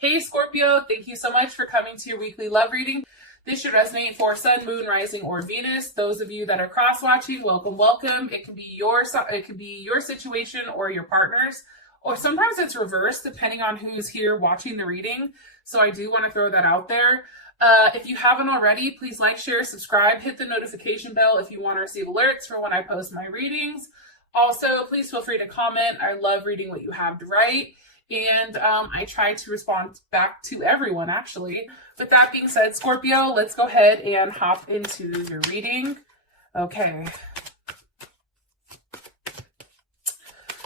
Hey Scorpio, thank you so much for coming to your weekly love reading. This should resonate for Sun, Moon, Rising, or Venus. Those of you that are cross-watching, welcome, welcome. It can be your situation or your partner's, or sometimes it's reversed depending on who's here watching the reading. So I do want to throw that out there. If you haven't already, please like, share, subscribe, hit the notification bell if you want to receive alerts for when I post my readings. Also, please feel free to comment. I love reading what you have to write. And I try to respond back to everyone, actually. With that being said, Scorpio, let's go ahead and hop into your reading. Okay.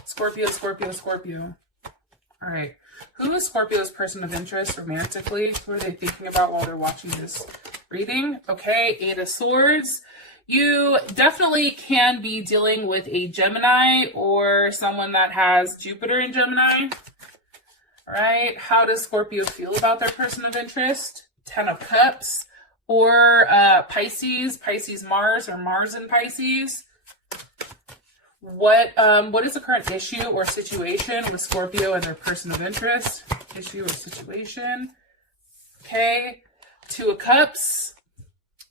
Scorpio, Scorpio, Scorpio. All right. Who is Scorpio's person of interest romantically? Who are they thinking about while they're watching this reading? Okay, Eight of Swords. You definitely can be dealing with a Gemini or someone that has Jupiter in Gemini. All right, how does Scorpio feel about their person of interest? Ten of Cups or Pisces, Pisces Mars or Mars in Pisces. What is the current issue or situation with Scorpio and their person of interest? Issue or situation. Okay, Two of Cups.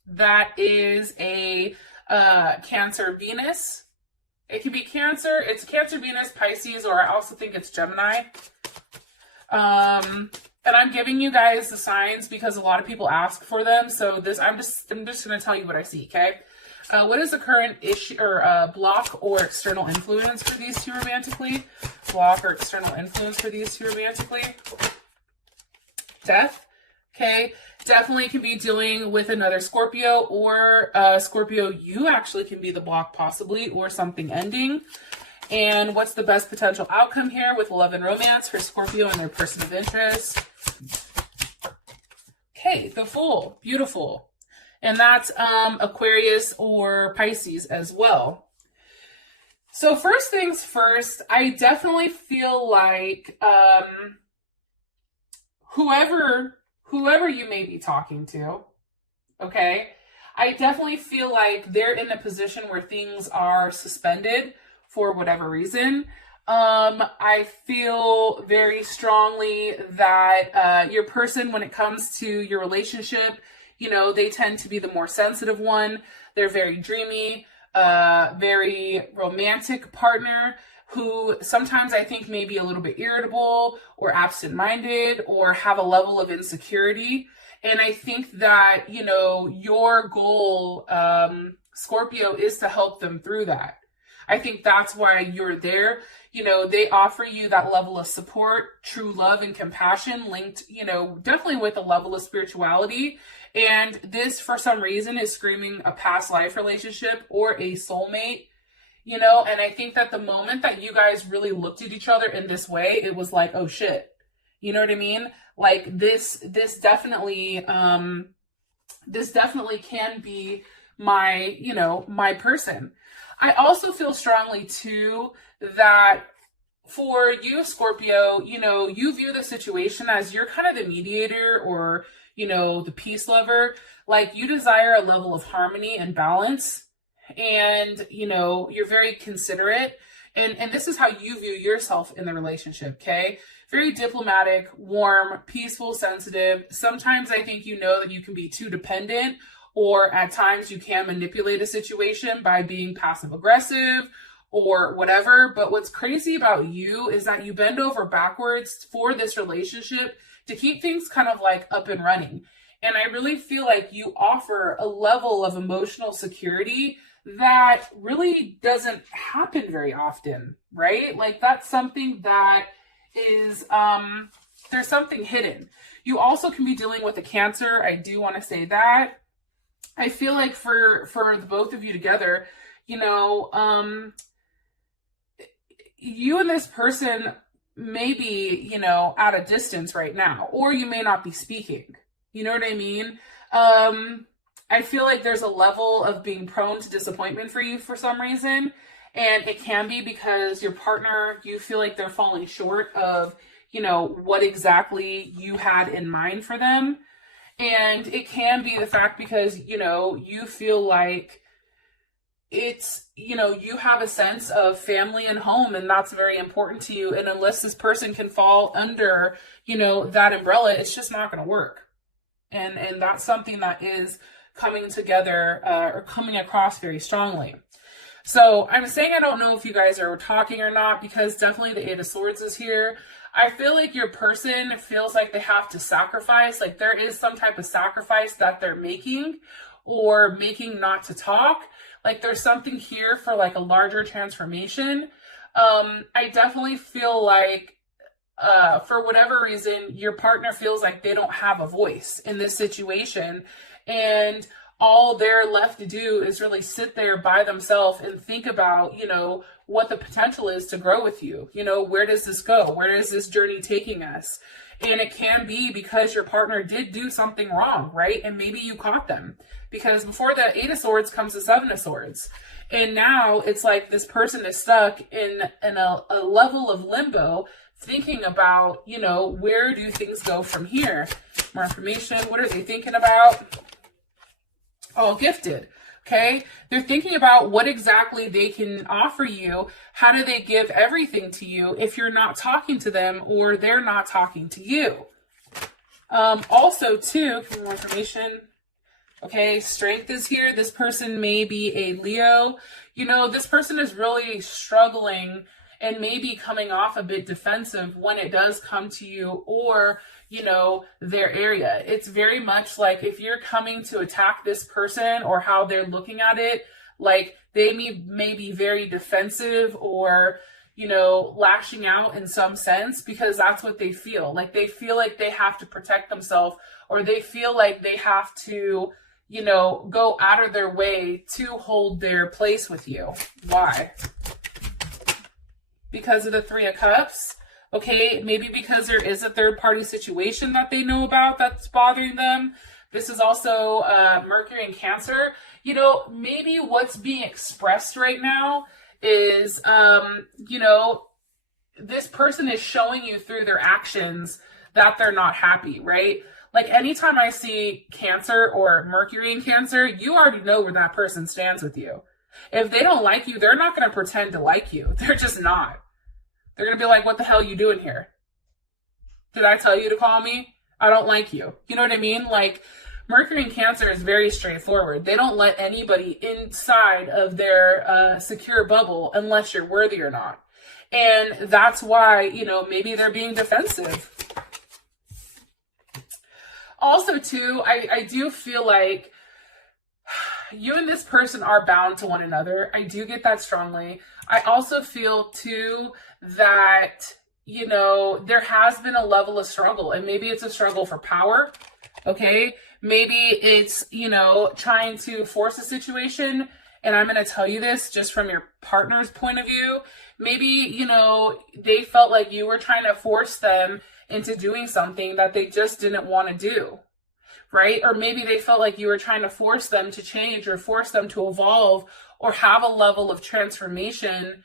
That is a Cancer Venus. It can be Cancer. It's Cancer Venus, Pisces, or I also think it's Gemini. And I'm giving you guys the signs because a lot of people ask for them. So I'm just going to tell you what I see. Okay. What is the current issue or block or external influence for these two romantically? Block or external influence for these two romantically? Death. Okay. Definitely can be dealing with another Scorpio or Scorpio. You actually can be the block possibly or something ending. And what's the best potential outcome here with love and romance for Scorpio and their person of interest? Okay, the Fool. Beautiful. And that's Aquarius or Pisces as well. So first things first, I definitely feel like whoever you may be talking to, okay, I definitely feel like they're in a position where things are suspended for whatever reason. I feel very strongly that your person, when it comes to your relationship, you know, they tend to be the more sensitive one. They're very dreamy, very romantic partner who sometimes I think may be a little bit irritable or absent-minded or have a level of insecurity. And I think that, you know, your goal, Scorpio, is to help them through that. I think that's why you're there. You know, they offer you that level of support, true love and compassion linked, you know, definitely with a level of spirituality. And this, for some reason, is screaming a past life relationship or a soulmate, you know. And I think that the moment that you guys really looked at each other in this way, it was like, oh shit, you know what I mean? Like this definitely can be my, you know, my person. I also feel strongly too that for you, Scorpio, you know, you view the situation as you're kind of the mediator or, you know, the peace lover. Like you desire a level of harmony and balance, and, you know, you're very considerate. And this is how you view yourself in the relationship, okay? Very diplomatic, warm, peaceful, sensitive. Sometimes I think you know that you can be too dependent, or at times you can manipulate a situation by being passive aggressive or whatever. But what's crazy about you is that you bend over backwards for this relationship to keep things kind of like up and running. And I really feel like you offer a level of emotional security that really doesn't happen very often, right? Like that's something that is, there's something hidden. You also can be dealing with a Cancer. I do want to say that. I feel like for the both of you together, you know, you and this person may be, you know, at a distance right now, or you may not be speaking. You know what I mean? I feel like there's a level of being prone to disappointment for you for some reason. And it can be because your partner, you feel like they're falling short of, you know, what exactly you had in mind for them. And it can be the fact because, you know, you feel like it's, you know, you have a sense of family and home, and that's very important to you. And unless this person can fall under, you know, that umbrella, it's just not going to work. And that's something that is coming together or coming across very strongly. So I'm saying I don't know if you guys are talking or not, because definitely the Eight of Swords is here. I feel like your person feels like they have to sacrifice, like there is some type of sacrifice that they're making or making not to talk. Like there's something here for like a larger transformation. I definitely feel like for whatever reason, your partner feels like they don't have a voice in this situation. And all they're left to do is really sit there by themselves and think about, you know, what the potential is to grow with you. You know, where does this go? Where is this journey taking us? And it can be because your partner did do something wrong, right? And maybe you caught them. Because before the Eight of Swords comes the Seven of Swords. And now it's like this person is stuck in a level of limbo, thinking about, you know, where do things go from here? More information. What are they thinking about? Oh, gifted. Okay. They're thinking about what exactly they can offer you. How do they give everything to you if you're not talking to them or they're not talking to you? Also, too, for more information. Okay, strength is here. This person may be a Leo. You know, this person is really struggling and maybe coming off a bit defensive when it does come to you or, you know, their area. It's very much like if you're coming to attack this person or how they're looking at it, like they may be very defensive or, you know, lashing out in some sense because that's what they feel. Like they feel like they have to protect themselves or they feel like they have to, you know, go out of their way to hold their place with you. Why? Because of the Three of Cups. Okay, maybe because there is a third party situation that they know about that's bothering them. This is also Mercury and Cancer. You know, maybe what's being expressed right now is, you know, this person is showing you through their actions that they're not happy, right? Like anytime I see Cancer or Mercury in Cancer, you already know where that person stands with you. If they don't like you, they're not going to pretend to like you. They're just not. They're going to be like, what the hell are you doing here? Did I tell you to call me? I don't like you. You know what I mean? Like Mercury in Cancer is very straightforward. They don't let anybody inside of their secure bubble unless you're worthy or not. And that's why, you know, maybe they're being defensive. Also, too, I do feel like you and this person are bound to one another. I do get that strongly. I also feel, too, that, you know, there has been a level of struggle. And maybe it's a struggle for power, okay? Maybe it's, you know, trying to force a situation. And I'm going to tell you this just from your partner's point of view. Maybe, you know, they felt like you were trying to force them into doing something that they just didn't want to do, right? Or maybe they felt like you were trying to force them to change or force them to evolve or have a level of transformation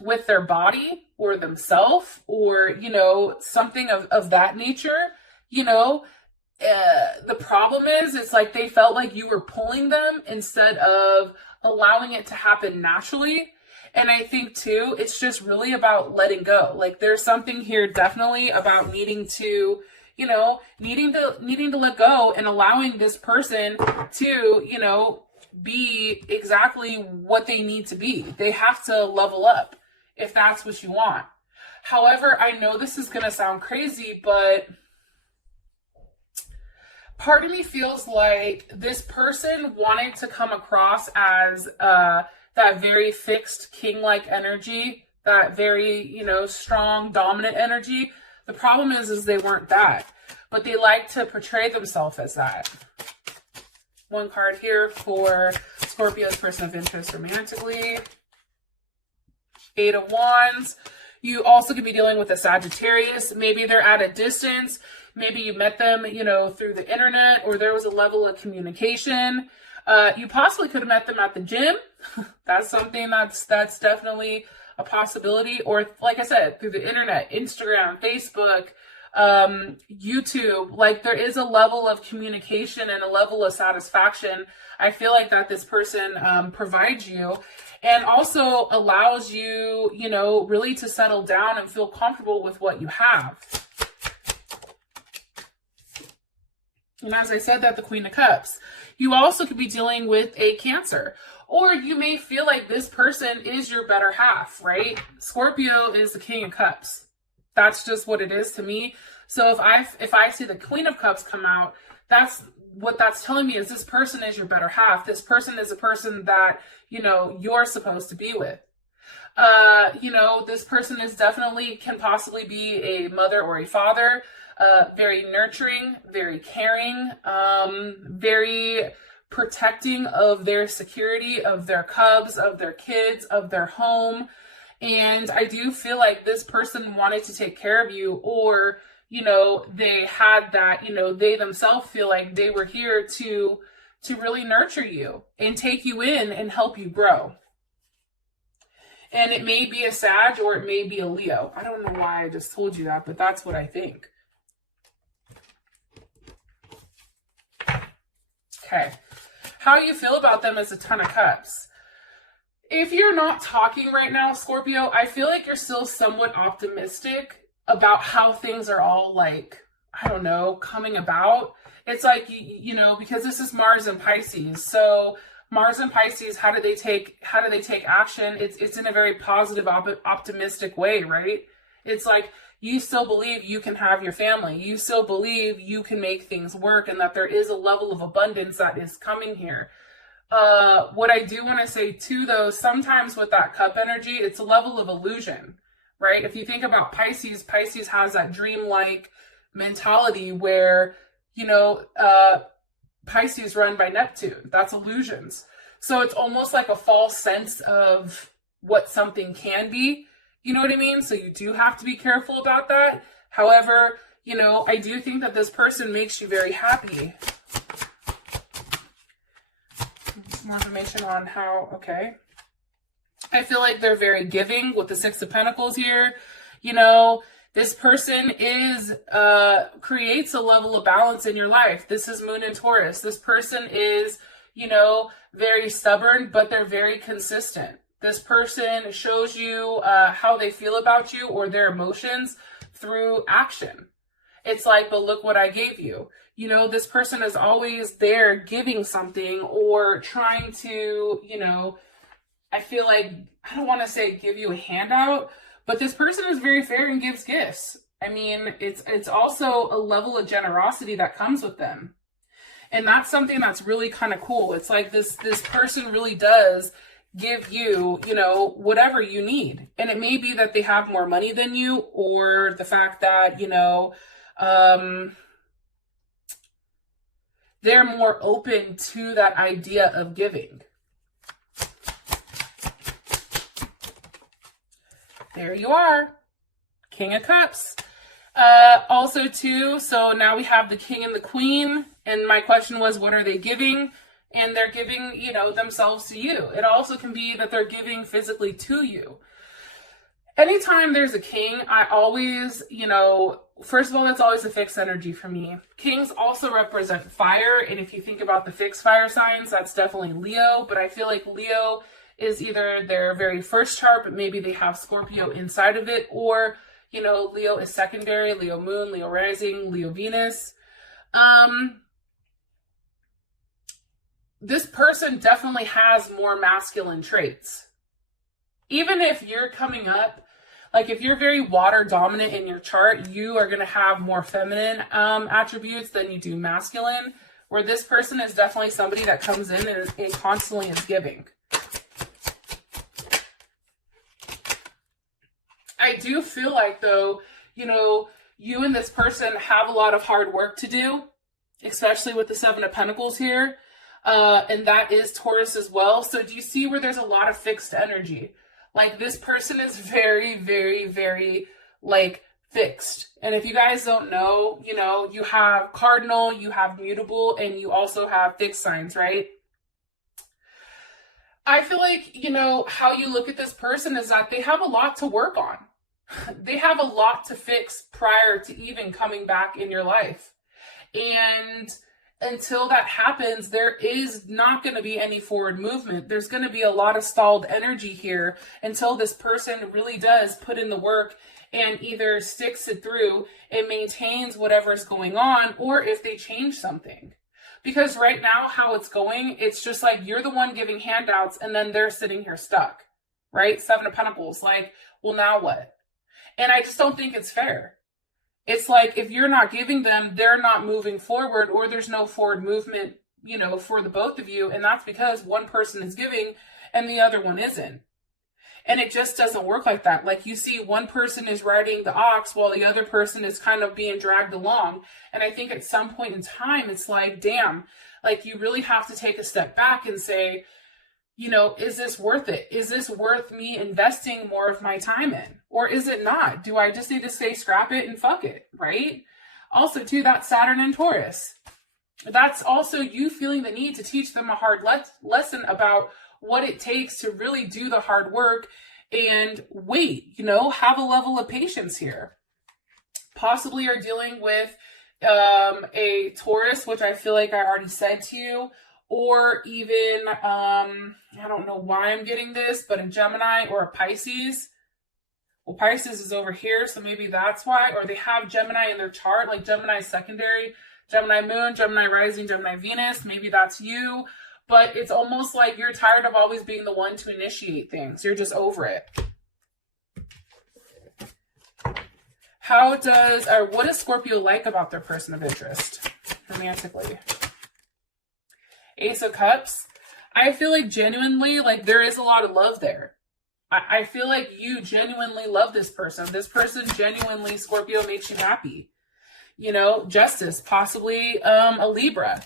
with their body or themselves or, you know, something of that nature. You know, the problem is it's like they felt like you were pulling them instead of allowing it to happen naturally. And I think, too, it's just really about letting go. Like, there's something here definitely about needing to, you know, needing to let go and allowing this person to, you know, be exactly what they need to be. They have to level up if that's what you want. However, I know this is going to sound crazy, but part of me feels like this person wanted to come across as that very fixed king-like energy, that very, you know, strong, dominant energy. The problem is they weren't that, but they like to portray themselves as that. One card here for Scorpio's person of interest romantically. Eight of Wands. You also could be dealing with a Sagittarius. Maybe they're at a distance. Maybe you met them, you know, through the internet, or there was a level of communication. You possibly could have met them at the gym. That's something that's definitely a possibility. Or like I said, through the internet, Instagram, Facebook, YouTube. Like, there is a level of communication and a level of satisfaction I feel like that this person provides you, and also allows you, you know, really to settle down and feel comfortable with what you have. And as I said, that the Queen of Cups, you also could be dealing with a Cancer, or you may feel like this person is your better half, right? Scorpio is the King of Cups. That's just what it is to me. So if I see the Queen of Cups come out, that's what that's telling me, is this person is your better half. This person is a person that, you know, you're supposed to be with. You know, this person is definitely, can possibly be a mother or a father, very nurturing, very caring, very protecting of their security, of their cubs, of their kids, of their home. And I do feel like this person wanted to take care of you, or, you know, they had that, you know, they themselves feel like they were here to really nurture you and take you in and help you grow. And it may be a Sag or it may be a Leo. I don't know why I just told you that, but that's what I think. Okay. How you feel about them is a Ten of Cups. If you're not talking right now, Scorpio, I feel like you're still somewhat optimistic about how things are all, like, I don't know, coming about. It's like, you know, because this is Mars and Pisces. So Mars and Pisces, how do they take action? It's in a very positive, optimistic way, right? It's like, you still believe you can have your family. You still believe you can make things work, and that there is a level of abundance that is coming here. What I do want to say too, though, sometimes with that cup energy, it's a level of illusion, right? If you think about Pisces, Pisces has that dreamlike mentality where, you know, Pisces run by Neptune. That's illusions. So it's almost like a false sense of what something can be. You know what I mean? So you do have to be careful about that. However, you know, I do think that this person makes you very happy. More information on how, okay. I feel like they're very giving with the Six of Pentacles here. You know, this person creates a level of balance in your life. This is Moon in Taurus. This person is, you know, very stubborn, but they're very consistent. This person shows you how they feel about you or their emotions through action. It's like, but look what I gave you. You know, this person is always there giving something or trying to, you know, I feel like, I don't want to say give you a handout, but this person is very fair and gives gifts. I mean, it's also a level of generosity that comes with them. And that's something that's really kind of cool. It's like this person really does give you, you know, whatever you need. And it may be that they have more money than you, or the fact that, you know, they're more open to that idea of giving. There you are. King of Cups. Also too, so now we have the King and the Queen. And my question was, what are they giving? And they're giving, you know, themselves to you. It also can be that they're giving physically to you. Anytime there's a king, I always, you know, first of all, that's always a fixed energy for me. Kings also represent fire. And if you think about the fixed fire signs, that's definitely Leo. But I feel like Leo is either their very first chart, but maybe they have Scorpio inside of it. Or, you know, Leo is secondary, Leo moon, Leo rising, Leo Venus. This person definitely has more masculine traits. Even if you're coming up, like if you're very water dominant in your chart, you are going to have more feminine attributes than you do masculine, where this person is definitely somebody that comes in and constantly is giving. I do feel like, though, you know, you and this person have a lot of hard work to do, especially with the Seven of Pentacles here. And that is Taurus as well. So do you see where there's a lot of fixed energy? Like this person is very, very, very like fixed. And if you guys don't know, you know, you have cardinal, you have mutable, and you also have fixed signs, right? I feel like, you know, how you look at this person is that they have a lot to work on. they have a lot to fix prior to even coming back in your life. And until that happens, there is not going to be any forward movement. There's going to be a lot of stalled energy here until this person really does put in the work and either sticks it through and maintains whatever's going on, or if they change something. Because right now, how it's going, it's just like you're the one giving handouts and then they're sitting here stuck, right? Seven of Pentacles, like, well, now what? And I just don't think it's fair. It's like, if you're not giving them, they're not moving forward, or there's no forward movement, for the both of you. And that's because one person is giving and the other one isn't. And it just doesn't work like that. Like, you see one person is riding the ox while the other person is kind of being dragged along. And I think at some point in time, it's like, damn, like, you really have to take a step back and say, is this worth it? Is this worth me investing more of my time in? Or is it not? Do I just need to say scrap it and fuck it, right? Also, too, that's Saturn and Taurus. That's also you feeling the need to teach them a hard lesson about what it takes to really do the hard work and wait, have a level of patience here. Possibly you're dealing with a Taurus, which I feel like I already said to you, or even, I don't know why I'm getting this, but a Gemini or a Pisces. Well, Pisces is over here, so maybe that's why. Or they have Gemini in their chart, like Gemini secondary, Gemini moon, Gemini rising, Gemini Venus. Maybe that's you. But it's almost like you're tired of always being the one to initiate things. You're just over it. What does Scorpio like about their person of interest romantically? Ace of Cups. I feel like genuinely, like, there is a lot of love there. I feel like you genuinely love this person. This person genuinely, Scorpio, makes you happy. Justice, possibly a Libra.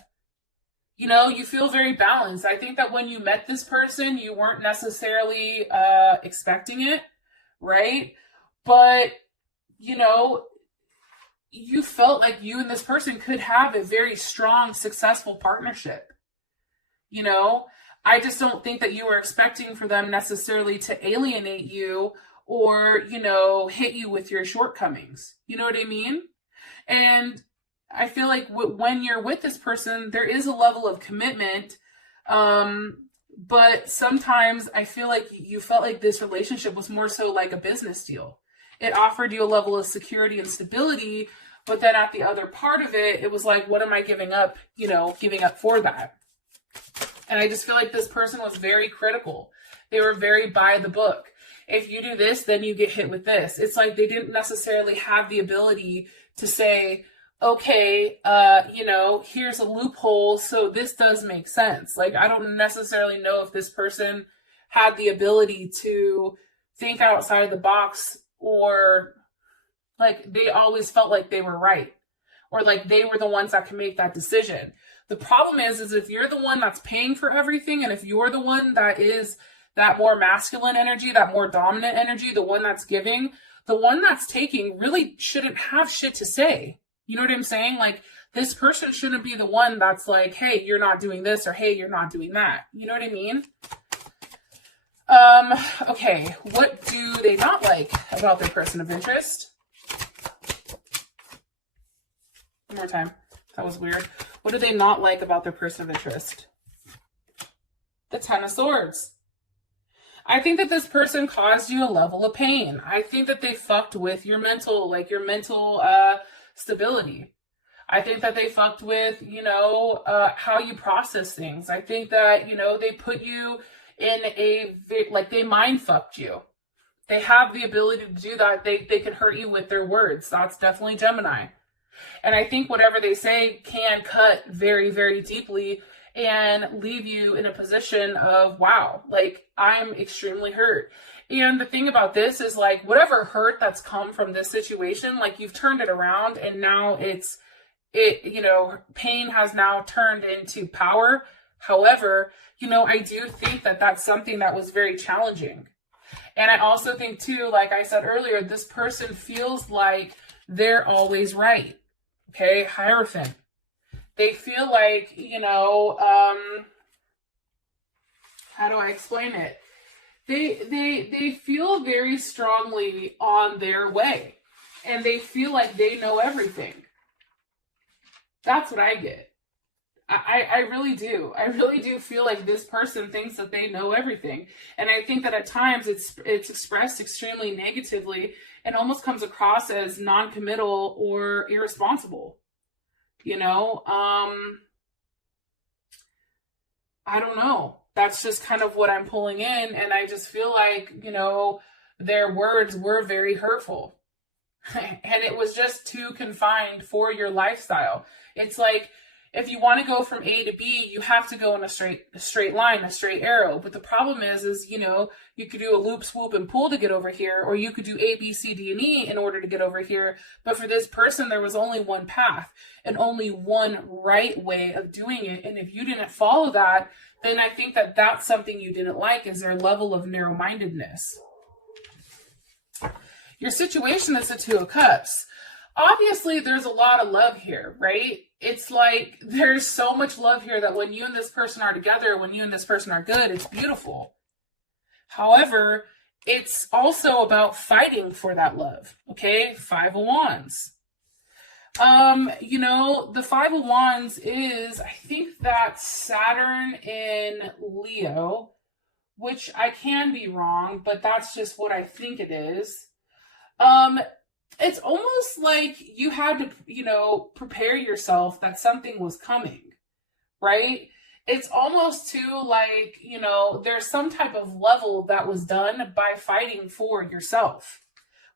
You feel very balanced. I think that when you met this person, you weren't necessarily expecting it, right? But, you felt like you and this person could have a very strong, successful partnership. I just don't think that you were expecting for them necessarily to alienate you or, hit you with your shortcomings. You know what I mean? And I feel like when you're with this person, there is a level of commitment. But sometimes I feel like you felt like this relationship was more so like a business deal. It offered you a level of security and stability, but then at the other part of it, it was like, what am I giving up, for that? And I just feel like this person was very critical. They were very by the book. If you do this, then you get hit with this. It's like they didn't necessarily have the ability to say, okay, here's a loophole, so this does make sense. Like, I don't necessarily know if this person had the ability to think outside the box, or like they always felt like they were right, or like they were the ones that can make that decision. The problem is if you're the one that's paying for everything, and if you're the one that is that more masculine energy, that more dominant energy, the one that's giving, the one that's taking really shouldn't have shit to say. You know what I'm saying? Like, this person shouldn't be the one that's like, hey, you're not doing this, or hey, you're not doing that. You know what I mean? Okay, what do they not like about their person of interest? One more time. That was weird. What do they not like about their person of interest? The Ten of Swords. I think that this person caused you a level of pain. I think that they fucked with your mental stability. I think that they fucked with, how you process things. I think that, they put you in they mind fucked you. They have the ability to do that. They can hurt you with their words. That's definitely Gemini. And I think whatever they say can cut very, very deeply and leave you in a position of, wow, like, I'm extremely hurt. And the thing about this is, like, whatever hurt that's come from this situation, like, you've turned it around, and now pain has now turned into power. However, I do think that that's something that was very challenging. And I also think too, like I said earlier, this person feels like they're always right. Okay, Hierophant. They feel like, how do I explain it? They feel very strongly on their way, and they feel like they know everything. That's what I get. I really do. I really do feel like this person thinks that they know everything. And I think that at times it's expressed extremely negatively and almost comes across as non-committal or irresponsible. You know, I don't know. That's just kind of what I'm pulling in. And I just feel like, you know, their words were very hurtful. And it was just too confined for your lifestyle. It's like, if you want to go from A to B, you have to go in a straight line, a straight arrow. But the problem is, you know, you could do a loop, swoop, and pull to get over here, or you could do A, B, C, D, and E in order to get over here. But for this person, there was only one path and only one right way of doing it. And if you didn't follow that, then I think that that's something you didn't like, is their level of narrow-mindedness. Your situation is the Two of Cups. Obviously, there's a lot of love here, right? It's like there's so much love here that when you and this person are together, when you and this person are good, it's beautiful. However, it's also about fighting for that love, okay? Five of Wands. You know, the Five of Wands is, I think that's Saturn in Leo, which I can be wrong, but that's just what I think it is. It's almost like you had to, you know, prepare yourself that something was coming, right? It's almost too like, you know, there's some type of level that was done by fighting for yourself,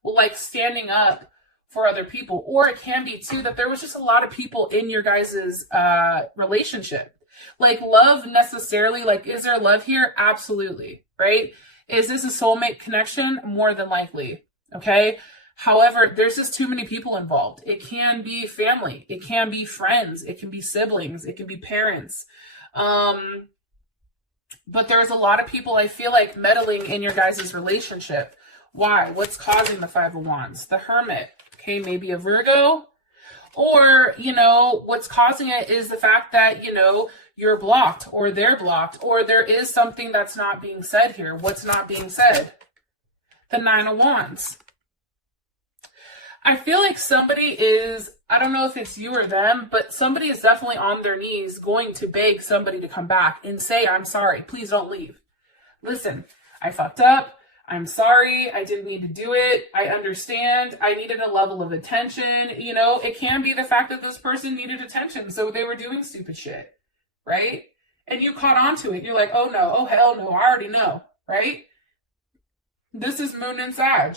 like standing up for other people. Or it can be too that there was just a lot of people in your guys's relationship. Like love necessarily, like, is there love here? Absolutely, right? Is this a soulmate connection? More than likely, okay? However, there's just too many people involved. It can be family. It can be friends. It can be siblings. It can be parents. But there's a lot of people, I feel like, meddling in your guys' relationship. Why? What's causing the Five of Wands? The Hermit. Okay, maybe a Virgo. Or, you know, what's causing it is the fact that, you know, you're blocked or they're blocked, or there is something that's not being said here. What's not being said? The Nine of Wands. I feel like somebody is, I don't know if it's you or them, but somebody is definitely on their knees going to beg somebody to come back and say, I'm sorry, please don't leave. Listen, I fucked up. I'm sorry. I didn't mean to do it. I understand. I needed a level of attention. You know, it can be the fact that this person needed attention, so they were doing stupid shit, right? And you caught on to it. You're like, oh no, oh hell no, I already know, right? This is Moon and Sag.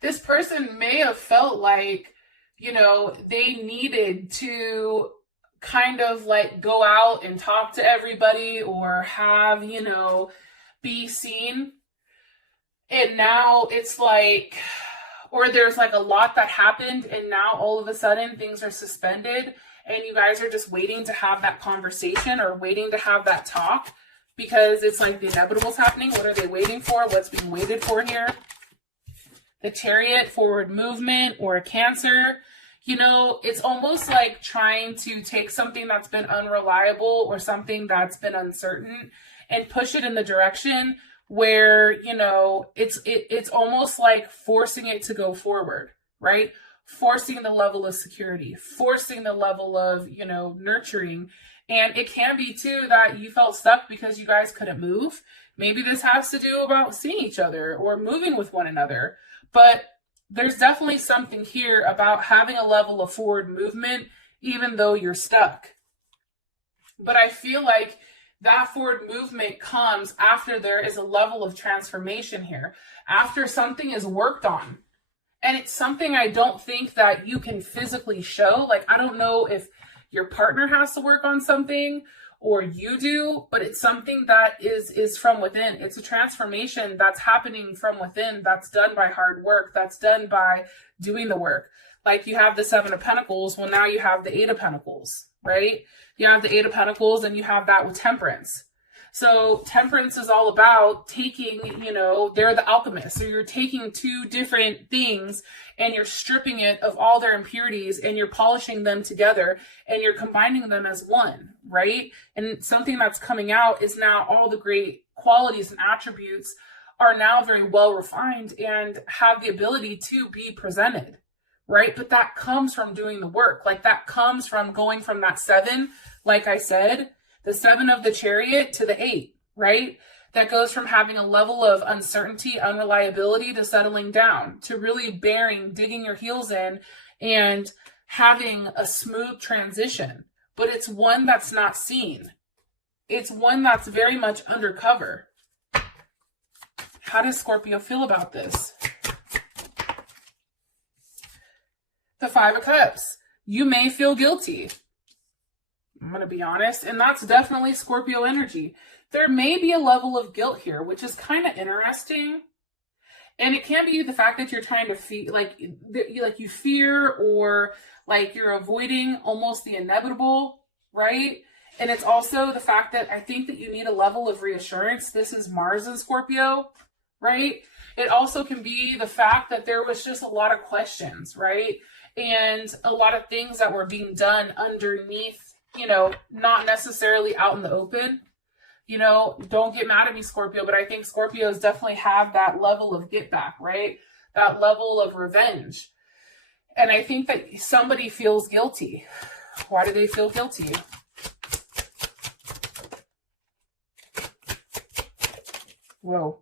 This person may have felt like, you know, they needed to kind of like go out and talk to everybody or have, you know, be seen. And now it's like, or there's like a lot that happened and now all of a sudden things are suspended and you guys are just waiting to have that conversation or waiting to have that talk because it's like the inevitable's happening. What are they waiting for? What's being waited for here? The Chariot, forward movement, or a Cancer. You know, it's almost like trying to take something that's been unreliable or something that's been uncertain and push it in the direction where, you know, it's almost like forcing it to go forward, right? Forcing the level of security, forcing the level of, you know, nurturing. And it can be too that you felt stuck because you guys couldn't move. Maybe this has to do about seeing each other or moving with one another. But there's definitely something here about having a level of forward movement, even though you're stuck. But I feel like that forward movement comes after there is a level of transformation here, after something is worked on. And it's something I don't think that you can physically show. Like, I don't know if your partner has to work on something or you do, but it's something that is from within. It's a transformation that's happening from within, that's done by hard work, that's done by doing the work. Like you have the Seven of Pentacles, well now you have the Eight of Pentacles, right? You have the Eight of Pentacles and you have that with Temperance. So temperance is all about taking, you know, they're the alchemists. So you're taking two different things and you're stripping it of all their impurities and you're polishing them together and you're combining them as one, right? And something that's coming out is now all the great qualities and attributes are now very well refined and have the ability to be presented, right? But that comes from doing the work. Like that comes from going from that 7, like I said, the 7 of the chariot to the 8, right? That goes from having a level of uncertainty, unreliability to settling down, to really bearing, digging your heels in and having a smooth transition. But it's one that's not seen. It's one that's very much undercover. How does Scorpio feel about this? The 5 of Cups. You may feel guilty. I'm going to be honest, and that's definitely Scorpio energy. There may be a level of guilt here, which is kind of interesting. And it can be the fact that you're trying to feel like you fear or like you're avoiding almost the inevitable, right? And it's also the fact that I think that you need a level of reassurance. This is Mars in Scorpio, right? It also can be the fact that there was just a lot of questions, right? And a lot of things that were being done underneath, you know, not necessarily out in the open. You know, don't get mad at me, Scorpio, but I think Scorpios definitely have that level of get back, right? That level of revenge. And I think that somebody feels guilty. Why do they feel guilty? Whoa.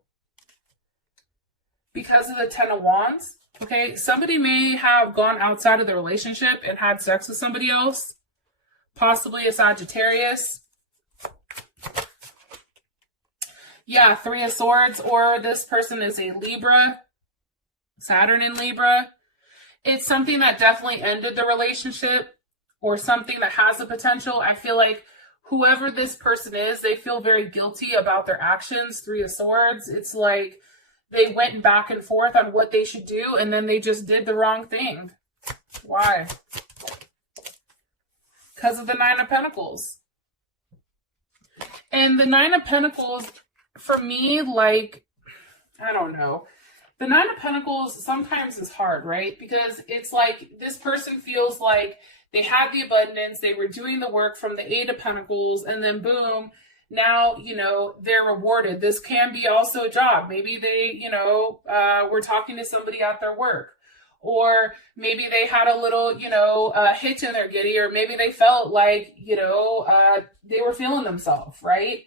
Because of the 10 of Wands. Okay, somebody may have gone outside of the relationship and had sex with somebody else. Possibly a Sagittarius. Yeah, 3 of Swords, or this person is a Libra, Saturn in Libra. It's something that definitely ended the relationship or something that has the potential. I feel like whoever this person is, they feel very guilty about their actions. 3 of Swords. It's like they went back and forth on what they should do and then they just did the wrong thing. Why? Because of the 9 of Pentacles. And the 9 of Pentacles, for me, like, I don't know. The 9 of Pentacles sometimes is hard, right? Because it's like this person feels like they had the abundance, they were doing the work from the 8 of Pentacles, and then boom, now, you know, they're rewarded. This can be also a job. Maybe they, you know, were talking to somebody at their work. Or maybe they had a little, you know, hitch in their giddy, or maybe they felt like, you know, they were feeling themselves, right?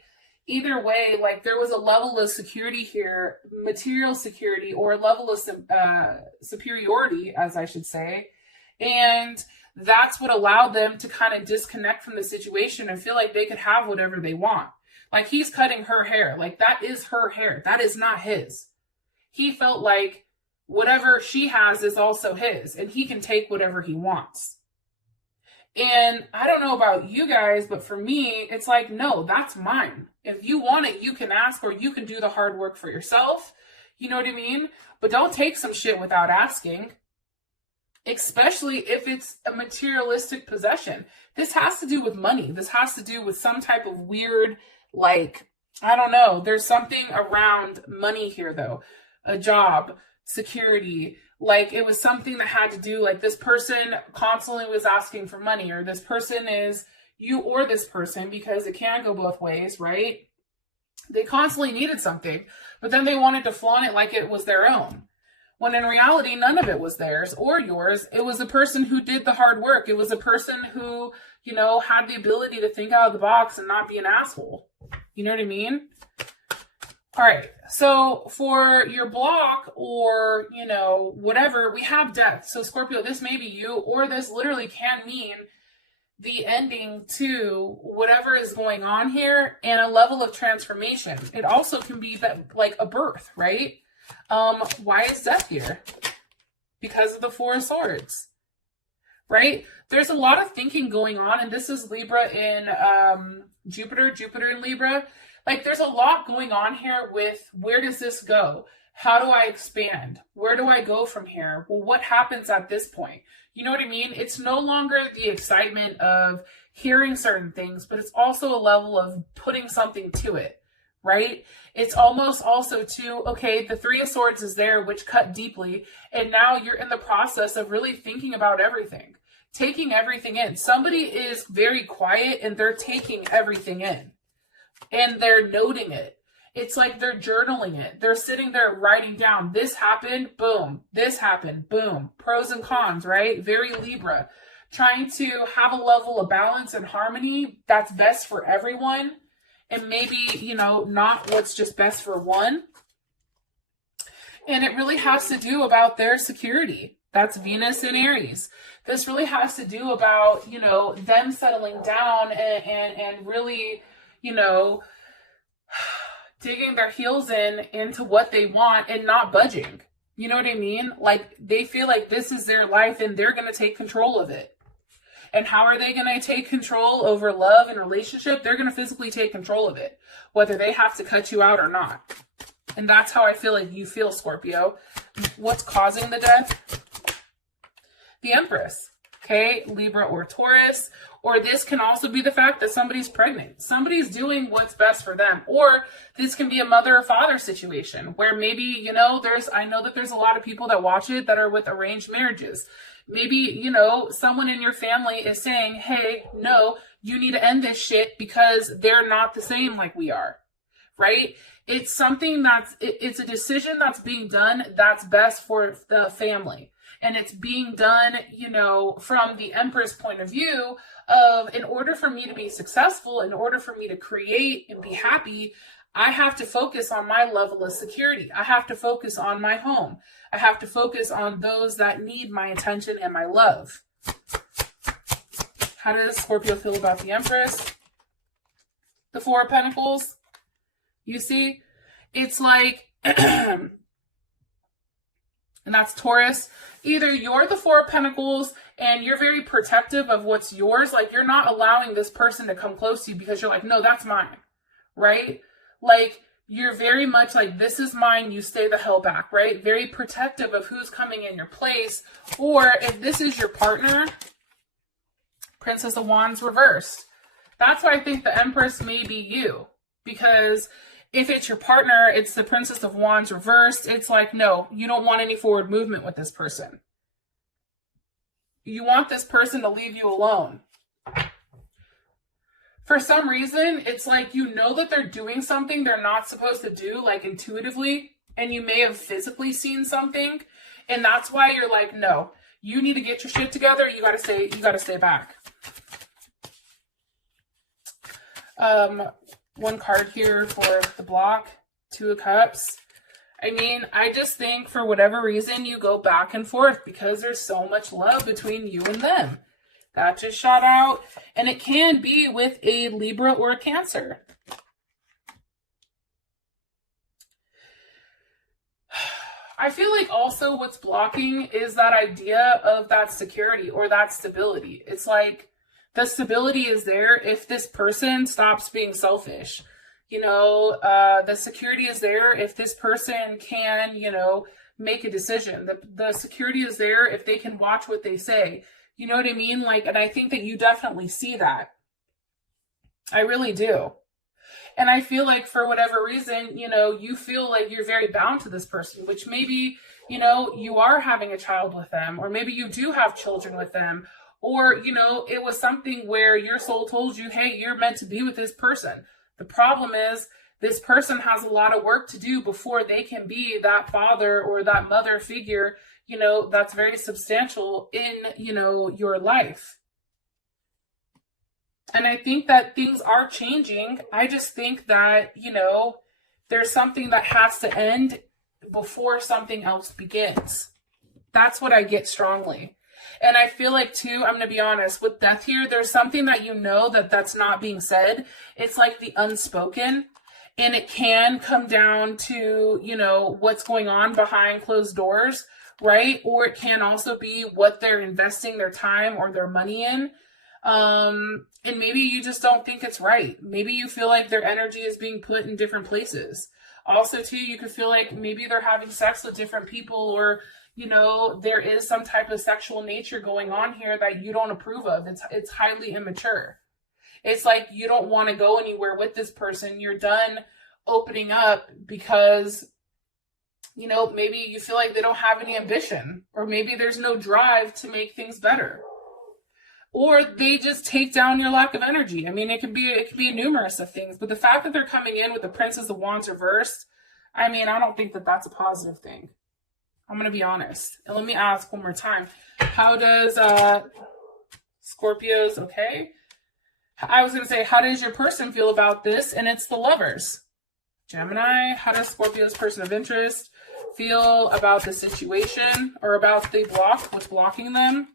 Either way, like there was a level of security here, material security, or a level of superiority, as I should say. And that's what allowed them to kind of disconnect from the situation and feel like they could have whatever they want. Like he's cutting her hair. Like that is her hair. That is not his. He felt like whatever she has is also his, and he can take whatever he wants. And I don't know about you guys, but for me, it's like, no, that's mine. If you want it, you can ask, or you can do the hard work for yourself. You know what I mean? But don't take some shit without asking, especially if it's a materialistic possession. This has to do with money. This has to do with some type of weird, like, I don't know. There's something around money here, though. A job, security, like it was something that had to do, like this person constantly was asking for money, or this person is you or this person, because it can go both ways, right? They constantly needed something, but then they wanted to flaunt it like it was their own. When in reality, none of it was theirs or yours. It was a person who did the hard work. It was a person who, you know, had the ability to think out of the box and not be an asshole. You know what I mean? All right, so for your block or, you know, whatever, we have death. So Scorpio, this may be you, or this literally can mean the ending to whatever is going on here and a level of transformation. It also can be that, like a birth, right? Why is death here? Because of the 4 of Swords, right? There's a lot of thinking going on, and this is Libra in Jupiter in Libra. Like there's a lot going on here with where does this go? How do I expand? Where do I go from here? Well, what happens at this point? You know what I mean? It's no longer the excitement of hearing certain things, but it's also a level of putting something to it, right? It's almost also to, okay, the Three of Swords is there, which cut deeply, and now you're in the process of really thinking about everything, taking everything in. Somebody is very quiet and they're taking everything in and they're noting it. It's like they're journaling it. They're sitting there writing down, this happened, boom, this happened, boom, pros and cons, right? Very Libra. Trying to have a level of balance and harmony that's best for everyone. And maybe, you know, not what's just best for one. And it really has to do about their security. That's Venus in Aries. This really has to do about, you know, them settling down and really, you know, digging their heels into what they want and not budging. You know what I mean? Like, they feel like this is their life and they're going to take control of it. And how are they going to take control over love and relationship? They're going to physically take control of it, whether they have to cut you out or not. And that's how I feel like you feel, Scorpio. What's causing the death? The Empress. Okay, Libra or Taurus. Or this can also be the fact that somebody's pregnant. Somebody's doing what's best for them. Or this can be a mother or father situation where maybe, you know, I know that there's a lot of people that watch it that are with arranged marriages. Maybe, you know, someone in your family is saying, hey, no, you need to end this shit because they're not the same like we are, right? It's something it's a decision that's being done that's best for the family. And it's being done, you know, from the Empress point of view of, in order for me to be successful, in order for me to create and be happy, I have to focus on my level of security. I have to focus on my home. I have to focus on those that need my attention and my love. How does Scorpio feel about the Empress? The Four of Pentacles. You see, it's like, and that's Taurus. Either you're the Four of Pentacles and you're very protective of what's yours. Like, you're not allowing this person to come close to you because you're like, no, that's mine, right? Like, you're very much like, this is mine, you stay the hell back, right? Very protective of who's coming in your place. Or if this is your partner, Princess of Wands reversed. That's why I think the Empress may be you. Because if it's your partner, it's the Princess of Wands reversed. It's like, no, you don't want any forward movement with this person. You want this person to leave you alone. For some reason, it's like, you know that they're doing something they're not supposed to do, like intuitively, and you may have physically seen something, and that's why you're like, no, you need to get your shit together. You gotta stay back. One card here for the block, Two of Cups. I mean, I just think for whatever reason you go back and forth because there's so much love between you and them. That just shot out. And it can be with a Libra or a Cancer. I feel like also what's blocking is that idea of that security or that stability. It's like the stability is there if this person stops being selfish. You know, the security is there if this person can, you know, make a decision. The security is there if they can watch what they say. You know what I mean? Like, and I think that you definitely see that. I really do. And I feel like for whatever reason, you know, you feel like you're very bound to this person, which maybe, you know, you are having a child with them, or maybe you do have children with them, or, you know, it was something where your soul told you, hey, you're meant to be with this person. The problem is this person has a lot of work to do before they can be that father or that mother figure, you know, that's very substantial in, you know, your life. And I think that things are changing. I just think that, you know, there's something that has to end before something else begins. That's what I get strongly. And I feel like, too, I'm going to be honest, with death here, there's something that you know that's not being said. It's like the unspoken. And it can come down to, you know, what's going on behind closed doors, right? Or it can also be what they're investing their time or their money in. And maybe you just don't think it's right. Maybe you feel like their energy is being put in different places. Also, too, you could feel like maybe they're having sex with different people, or, you know, there is some type of sexual nature going on here that you don't approve of. It's highly immature. It's like you don't want to go anywhere with this person. You're done opening up because, you know, maybe you feel like they don't have any ambition, or maybe there's no drive to make things better, or they just take down your lack of energy. I mean, it could be numerous of things, but the fact that they're coming in with the Princess of Wands reversed, I mean, I don't think that that's a positive thing. I'm going to be honest. And let me ask one more time. How does Scorpios, okay? I was going to say, how does your person feel about this? And it's the Lovers. Gemini, how does Scorpio's person of interest feel about the situation, or about the block, what's blocking them?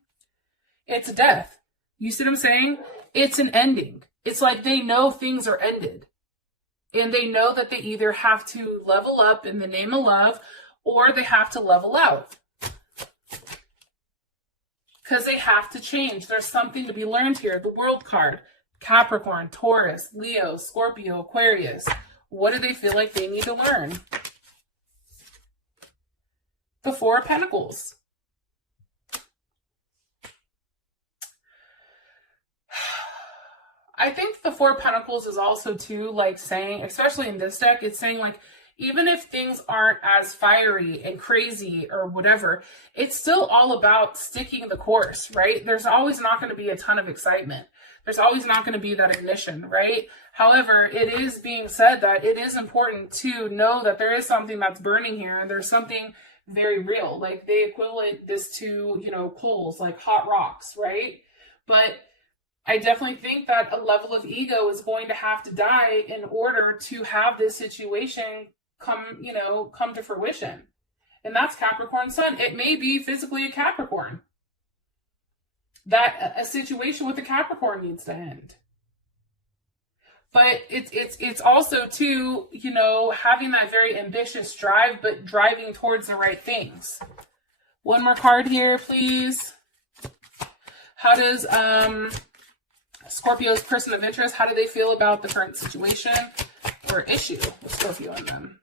It's death. You see what I'm saying? It's an ending. It's like they know things are ended. And they know that they either have to level up in the name of love, or they have to level out. Because they have to change. There's something to be learned here. The World card. Capricorn, Taurus, Leo, Scorpio, Aquarius. What do they feel like they need to learn? The Four of Pentacles. I think the Four of Pentacles is also too, like, saying, especially in this deck, it's saying, like, even if things aren't as fiery and crazy or whatever, it's still all about sticking the course, right? There's always not going to be a ton of excitement. There's always not going to be that ignition, right? However, it is being said that it is important to know that there is something that's burning here, and there's something very real. Like, they equivalent this to, you know, coals, like hot rocks, right? But I definitely think that a level of ego is going to have to die in order to have this situation come to fruition. And that's Capricorn Sun. It may be physically a Capricorn. That a situation with a Capricorn needs to end. But it's also too, you know, having that very ambitious drive, but driving towards the right things. One more card here, please. How does Scorpio's person of interest, how do they feel about the current situation or issue with Scorpio and them?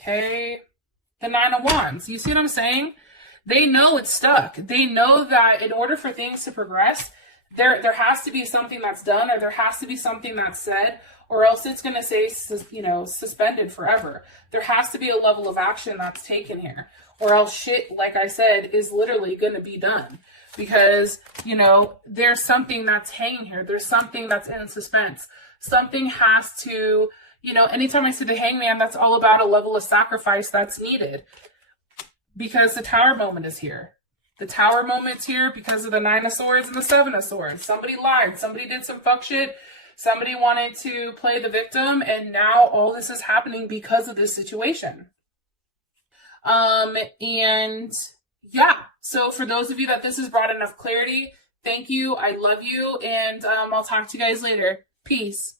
Okay. The Nine of Wands. You see what I'm saying? They know it's stuck. They know that in order for things to progress, there has to be something that's done, or there has to be something that's said, or else it's going to say, you know, suspended forever. There has to be a level of action that's taken here, or else shit, like I said, is literally going to be done. Because, you know, there's something that's hanging here. There's something that's in suspense. Something has to, you know, anytime I see the Hangman, that's all about a level of sacrifice that's needed. Because the Tower moment is here. The Tower moment's here because of the Nine of Swords and the Seven of Swords. Somebody lied. Somebody did some fuck shit. Somebody wanted to play the victim. And now all this is happening because of this situation. And yeah. So for those of you that this has brought enough clarity, thank you. I love you. And I'll talk to you guys later. Peace.